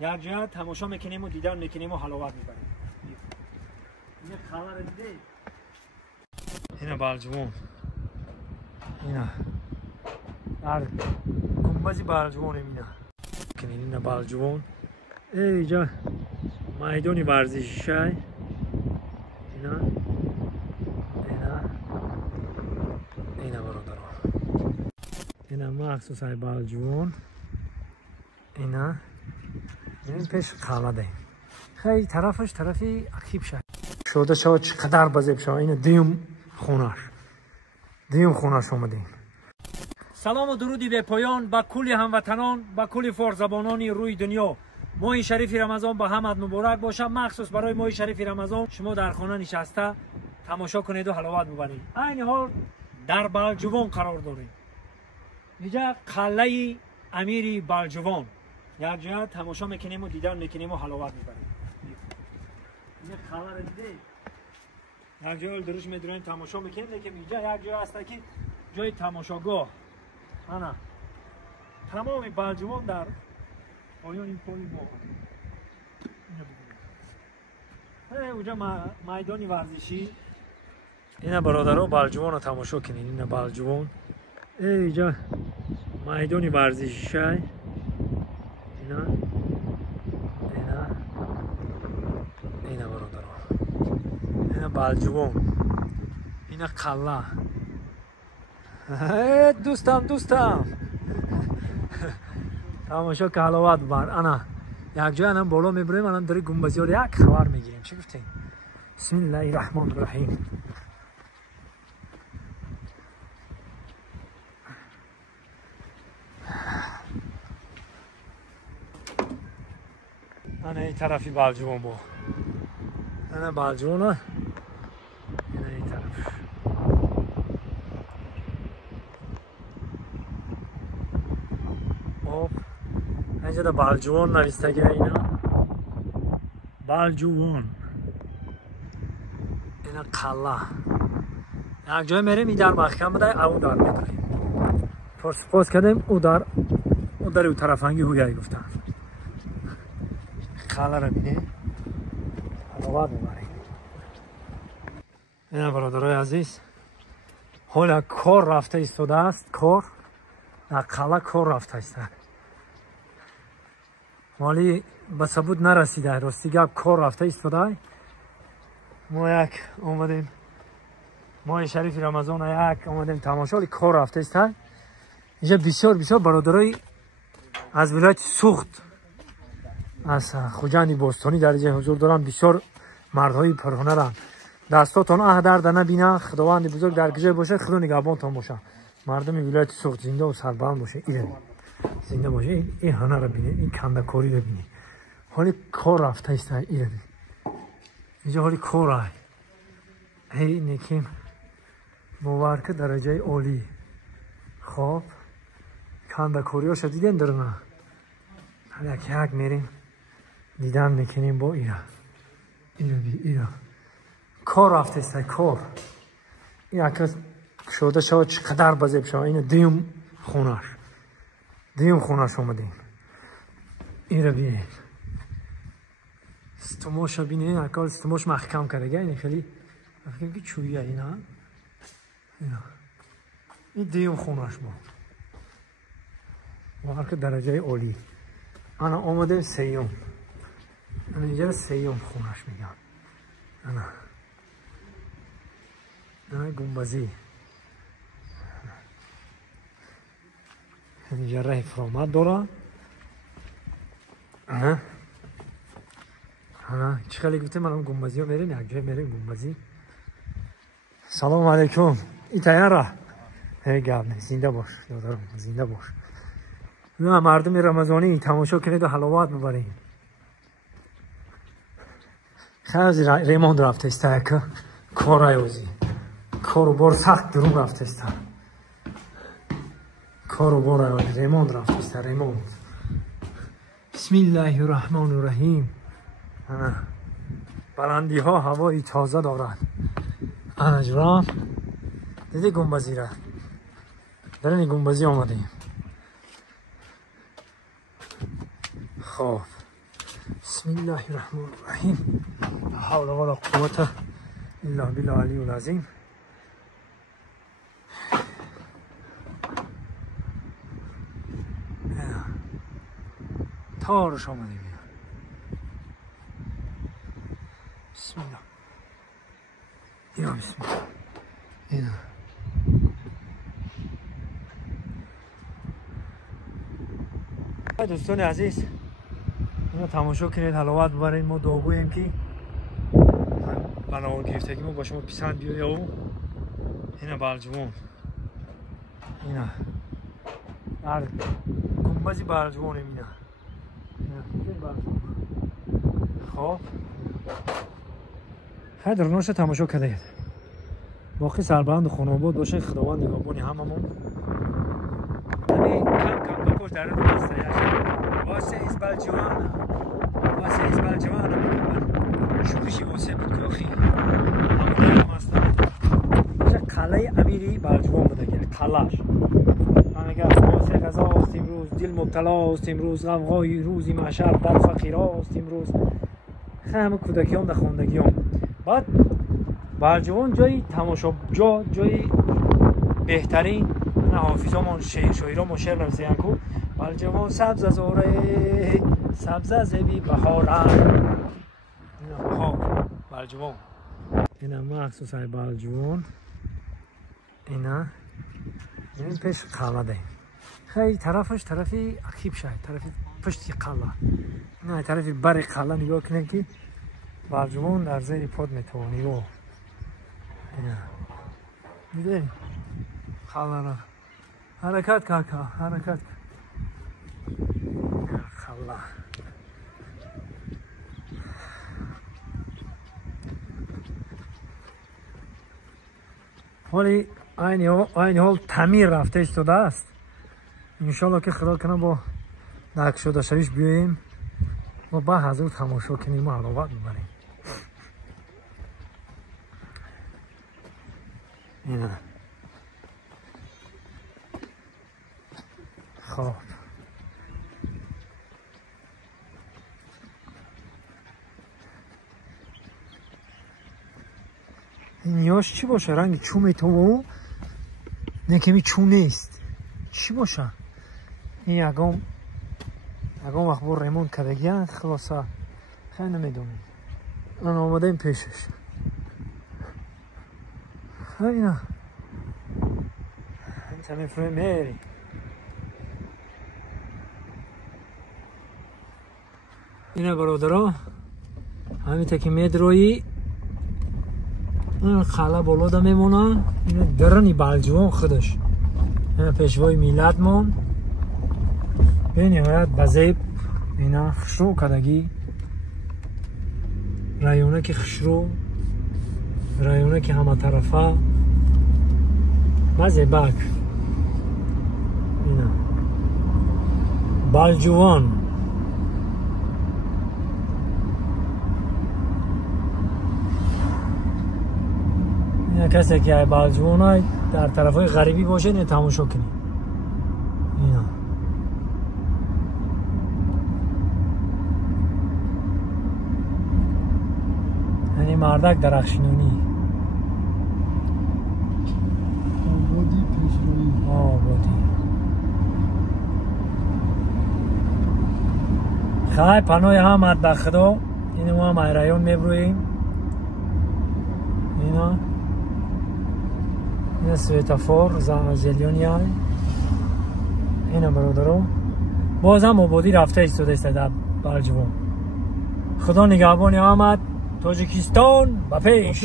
یک جا تماشا میکنیم و دیدن میکنیم و حلاوت میبریم. این خبر دیده اینه بالجوان، اینه در گنبد بالجوان اینه کنین. اینه بالجوان اینجا میدان ورزشی اینه برادران، اینه مخصوص های بالجوان. اینه این پیش قلعه خیلی طرفش طرفی عقیب شده شد چقدر بزرگ شد. این دیم خونش اومدیم. سلام و درودی به پایان به کل هموطنان، به کل فارزبانان روی دنیا. ماه شریف رمضان به همت مبارک باشه. مخصوص برای ماه شریف رمضان شما در خانه نشسته تماشا کنید و حلاوت ببرید. این حال در بالجوان قرار داریم. اینجا قلعه امیر بالجوان. یک جا تماشا میکنیم و دیدن میکنیم و حلاوت میبریم. این خبر دیده یک جای دروش میدونیم تماشا میکنیم، لیکن اینجا یک جای هست که جای تماشاگاه. انا تمام بالجوان در پایان این پلی با اونجا میدان ورزشی. این برادرها بالجوان رو تماشا کنین. این بالجوان اینجا میدان ورزشی اینا برادرها. این بالجوان، این قلعه. دوستم تماشا که حلاوت بر. انا یک جای انم بالا میبریم، الان داری گنبزی رو یک خبر میگیریم. چی گفتین؟ بسم الله الرحمن الرحیم. انا این طرفی بالجوان با انا بالجوان ها. این طرف اینجا در بالجوان نوشته گه. اینا بالجوان، اینا قلعه. یک جای میریم این در محکم بده او در میداریم. سپاس کردیم او در او طرفنگی هویایی گفتن. قلعه رو بینیم حلاوت ببریم. این برادرای عزیز حالا کار رفته ایستاده است. کار در قلعه کار رفته است، ولی به ثبوت نرسیده. راستی گپ کار رفته ایستاده. ما یک اومدیم ماه شریف رمضان یک اومدیم تماشا، ولی کار رفته است. اینجا بسیار برادرای از ولایت سوخت از خوجند باستانی در اینجا حضور دارن. بسیار مردهای پرهنرن. دستاتون درد نبینه. خداوند بزرگ در گجه باشه، خدا نگهبانتان باشه. مردم ولایت سوخت زنده و سربلند باشه. زنده باشه. این هنر رو بینید، این کندکاری رو بینید. حالی کار رفته است. اینجا حالی کار های هی نکیم مبارک درجه عالی. خب کندکاری ها شد دیدین در نه یک میریم دیدن میکنیم با ایرا کار رفته است. کار این اکرس شده شد چقدر بزرگ شد. این دیم خونش اومدیم. این رو بینید. ستماش رو بینید. اکال ستماش محکم کرده. این خیلی که چویه اینا. این دیم خونش با هر که درجه عالی. انا آمده سیوم. انا اینجا سیوم خونش میگن. انا گنبزی. اینجا راه فرامد داره. چی خیلی گفتیم الان گنبزی ها میریم. یک جای میریم گنبزی. سلام علیکم. این تیاره هی گب نه. زنده باش دادارم، زنده باش. نه مردم رمضانی تماشا کنید و حلاوت ببرید. خیلی ریموند رفته است که کارایوزی کاروبار سخت درون رفته است. کاروبار ریموند رفته است. ریموند. بسم الله الرحمن الرحیم. بلندی ها هوای تازه دارد. انجرام دیدی گنبزی را. در این گنبزی آمدیم. خب بسم الله الرحمن الرحیم. لا حول ولا قوة الا بالله العلی العظیم. تارش آمده بیا. بسم الله. یا بسم الله. اینا دوستان عزیز، اینو تماشا کنید، حلاوت ببرید. ما دعاگوییم که برنامه گرفتگی ما با شما پسند بیاید. او اینا بلجوان، اینا هر گنبزی بلجوان اینا. خب خیلی درناش تماشا کردید. باقی سربلند خانواد باشه، خداوند نگهبان هممون. کم کم بکش در رو هسته واسه ایز بلجوان، واسه ایز بلجوان میگم شوخی واسه بود کافی. همون هستن چه قلعه امیری بلجوان بوده که قلعش همگه واسه غذا است امروز، دل مبتلا است امروز، غوغای روزی محشر در فقیر است امروز. همه کودکیام در خواندگیام. بعد بلجوان جای تماشا جای بهترین حافظامون شاعرامون شعر نوشتن که بلجوان سبز از اوره سبز از بی بهارن. اینا بهار بلجوان، اینا مخصوص های بلجوان. اینا این پیش قلعه ده، خیلی طرفش طرفی عقیب شد، طرفی پشتی قلعه. اینا طرفی بر قلعه نگاه کنید که بلجوان در زیر پاد میتوانی. رو اینا دیدین قلعه را حرکت کاکا، حرکت قلعه. ولی این حال تعمیر رفته ایستاده است. انشالله که خدا کنه با نقش شویش بیاییم و با حضور تماشا کنیم و حلاوت ببریم. اینا خب این نیاش چی باشه؟ رنگ چومه تو نه کمی چون نیست. چی باشه؟ این یکم وقت با ریمون کردگیان خلاصه خیلی نمیدونیم. من آماده این پیشش. اینا انت میفرمی میری. اینا برادرها همین که میدرویی این قلعه بالا دا میمونه. این درنی بلجوان خودش، این پیشوای میلاد مون به نهایت بزیب. اینا خشرو کدگی رایونه که خشرو، رایونه که همه طرفه مزیبک. اینا بلجوان. اینا کسی که بلجوان های در طرف های غریبی باشه نه تماشا کنی. اینا یعنی مردک درخشینونی. آبادی پیشروی. آبادی خیلی پناه همت به خدا. این ما هم رایون میبرویم. اینا این سویتافور زلیونی های. اینا برادرو باز هم آبادی رفته ایستاده است در بلجوان. خدا نگهبان آمد. تاجیکستان با پیش.